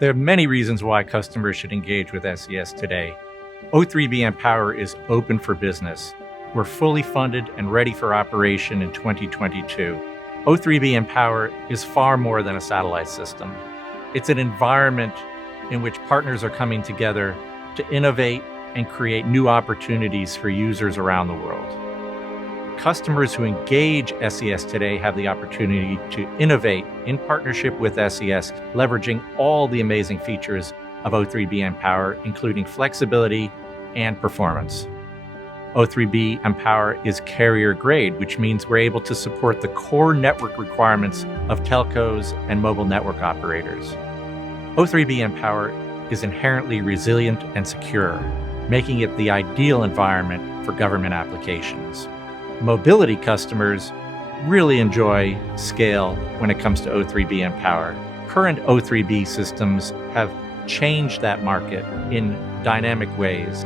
There are many reasons why customers should engage with SES today. O3b mPOWER is open for business. We're fully funded and ready for operation in 2022. O3b mPOWER is far more than a satellite system. It's an environment in which partners are coming together to innovate and create new opportunities for users around the world. Customers who engage SES today have the opportunity to innovate in partnership with SES, leveraging all the amazing features of O3b mPOWER, including flexibility and performance. O3b mPOWER is carrier grade, which means we're able to support the core network requirements of telcos and mobile network operators. O3b mPOWER is inherently resilient and secure, making it the ideal environment for government applications. Mobility customers really enjoy scale when it comes to O3b mPOWER. Current O3b systems have changed that market in dynamic ways.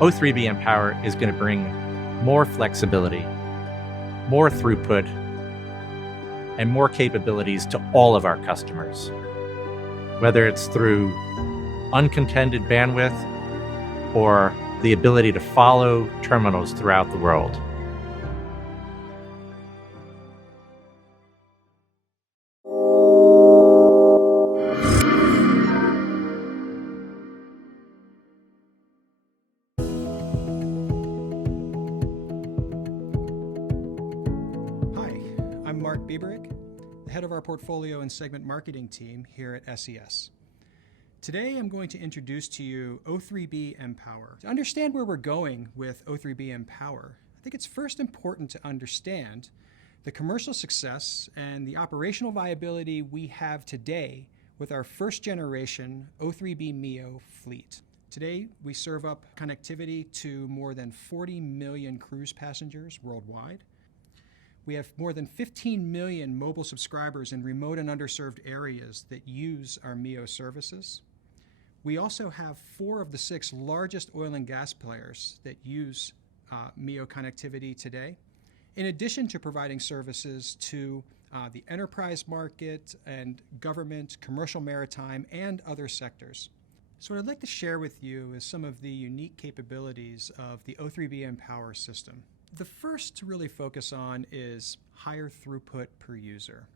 O3b mPOWER is going to bring more flexibility, more throughput, and more capabilities to all of our customers, whether it's through uncontended bandwidth or the ability to follow terminals throughout the world. The head of our portfolio and segment marketing team here at SES. Today I'm going to introduce to you O3b mPOWER. To understand where we're going with O3b mPOWER, I think it's first important to understand the commercial success and the operational viability we have today with our first generation O3b MEO fleet. Today we serve up connectivity to more than 40 million cruise passengers worldwide. We have more than 15 million mobile subscribers in remote and underserved areas that use our MEO services. We also have 4 of the 6 largest oil and gas players that use MEO connectivity today, in addition to providing services to the enterprise market and government, commercial maritime, and other sectors. So what I'd like to share with you is some of the unique capabilities of the O3b mPOWER system. The first to really focus on is higher throughput per user.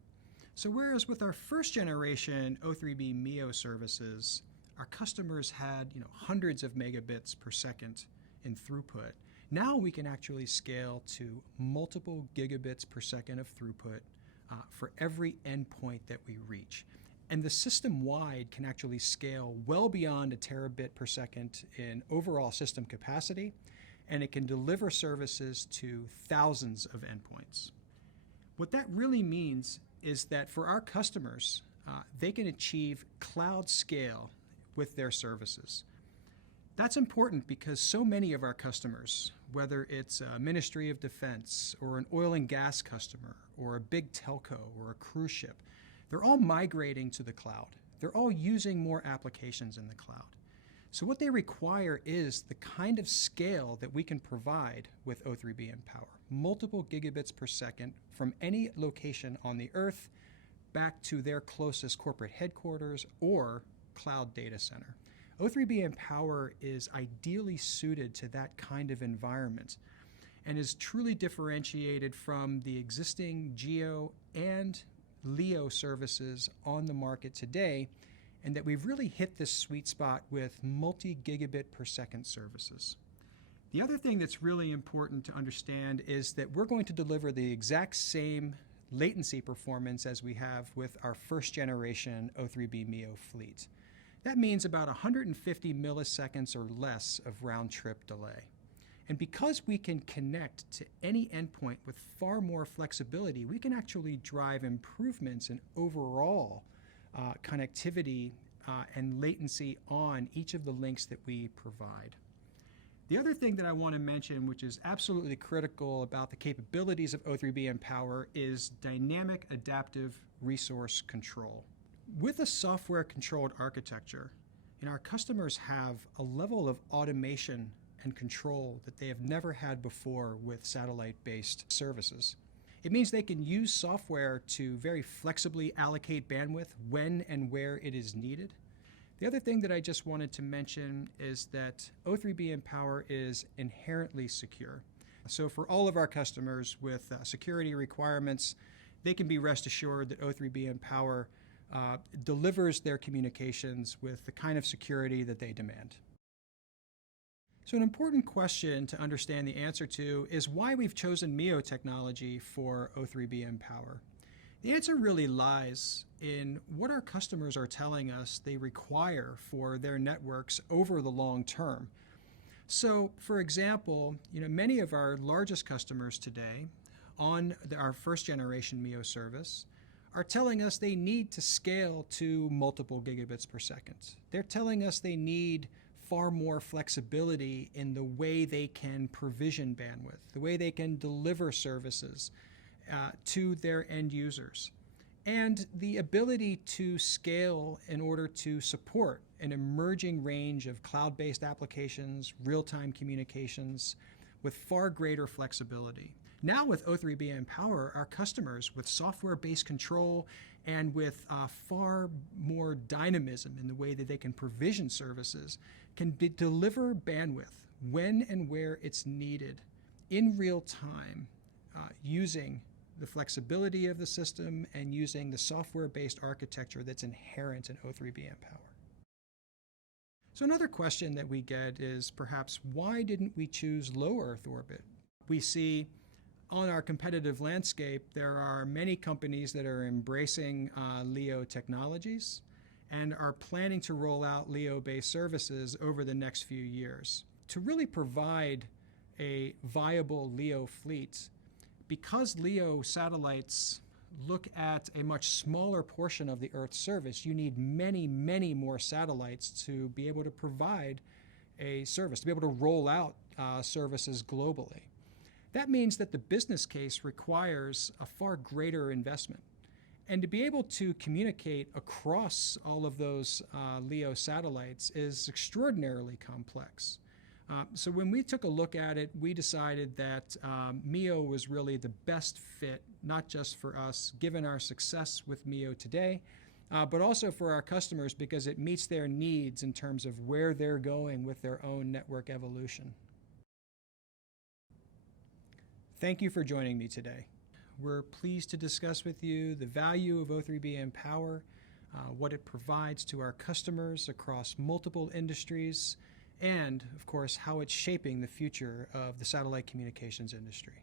So whereas with our first generation O3b MEO services, our customers had hundreds of megabits per second in throughput, now we can actually scale to multiple gigabits per second of throughput for every endpoint that we reach. And the system-wide can actually scale well beyond a terabit per second in overall system capacity, and it can deliver services to thousands of endpoints. What that really means is that for our customers, they can achieve cloud scale with their services. That's important because so many of our customers, whether it's a Ministry of Defense or an oil and gas customer or a big telco or a cruise ship, they're all migrating to the cloud. They're all using more applications in the cloud. So what they require is the kind of scale that we can provide with O3b mPOWER, multiple gigabits per second from any location on the Earth back to their closest corporate headquarters or cloud data center. O3b mPOWER is ideally suited to that kind of environment and is truly differentiated from the existing GEO and LEO services on the market today, and that we've really hit this sweet spot with multi-gigabit per second services. The other thing that's really important to understand is that we're going to deliver the exact same latency performance as we have with our first generation O3b MEO fleet. That means about 150 milliseconds or less of round-trip delay. And because we can connect to any endpoint with far more flexibility, we can actually drive improvements in overall connectivity and latency on each of the links that we provide. The other thing that I want to mention, which is absolutely critical about the capabilities of O3b mPOWER, is dynamic adaptive resource control. With a software-controlled architecture, our customers have a level of automation and control that they have never had before with satellite-based services. It means they can use software to very flexibly allocate bandwidth when and where it is needed. The other thing that I just wanted to mention is that O3b mPOWER is inherently secure. So for all of our customers with security requirements, they can be rest assured that O3b mPOWER delivers their communications with the kind of security that they demand. So an important question to understand the answer to is why we've chosen MEO technology for O3b mPOWER. The answer really lies in what our customers are telling us they require for their networks over the long term. So, for example, many of our largest customers today on our first generation MEO service are telling us they need to scale to multiple gigabits per second. They're telling us they need far more flexibility in the way they can provision bandwidth, the way they can deliver services to their end users, and the ability to scale in order to support an emerging range of cloud-based applications, real-time communications with far greater flexibility. Now with O3b mPOWER, our customers with software-based control and with far more dynamism in the way that they can provision services can deliver bandwidth when and where it's needed in real time using the flexibility of the system and using the software-based architecture that's inherent in O3b mPOWER. So another question that we get is perhaps why didn't we choose low Earth orbit? We see on our competitive landscape there are many companies that are embracing LEO technologies and are planning to roll out LEO-based services over the next few years. To really provide a viable LEO fleet, because LEO satellites look at a much smaller portion of the Earth's surface, you need many, many more satellites to be able to provide a service, to be able to roll out services globally. That means that the business case requires a far greater investment. And to be able to communicate across all of those LEO satellites is extraordinarily complex. So when we took a look at it, we decided that MEO was really the best fit, not just for us, given our success with MEO today, but also for our customers because it meets their needs in terms of where they're going with their own network evolution. Thank you for joining me today. We're pleased to discuss with you the value of O3b mPOWER, what it provides to our customers across multiple industries, and, of course, how it's shaping the future of the satellite communications industry.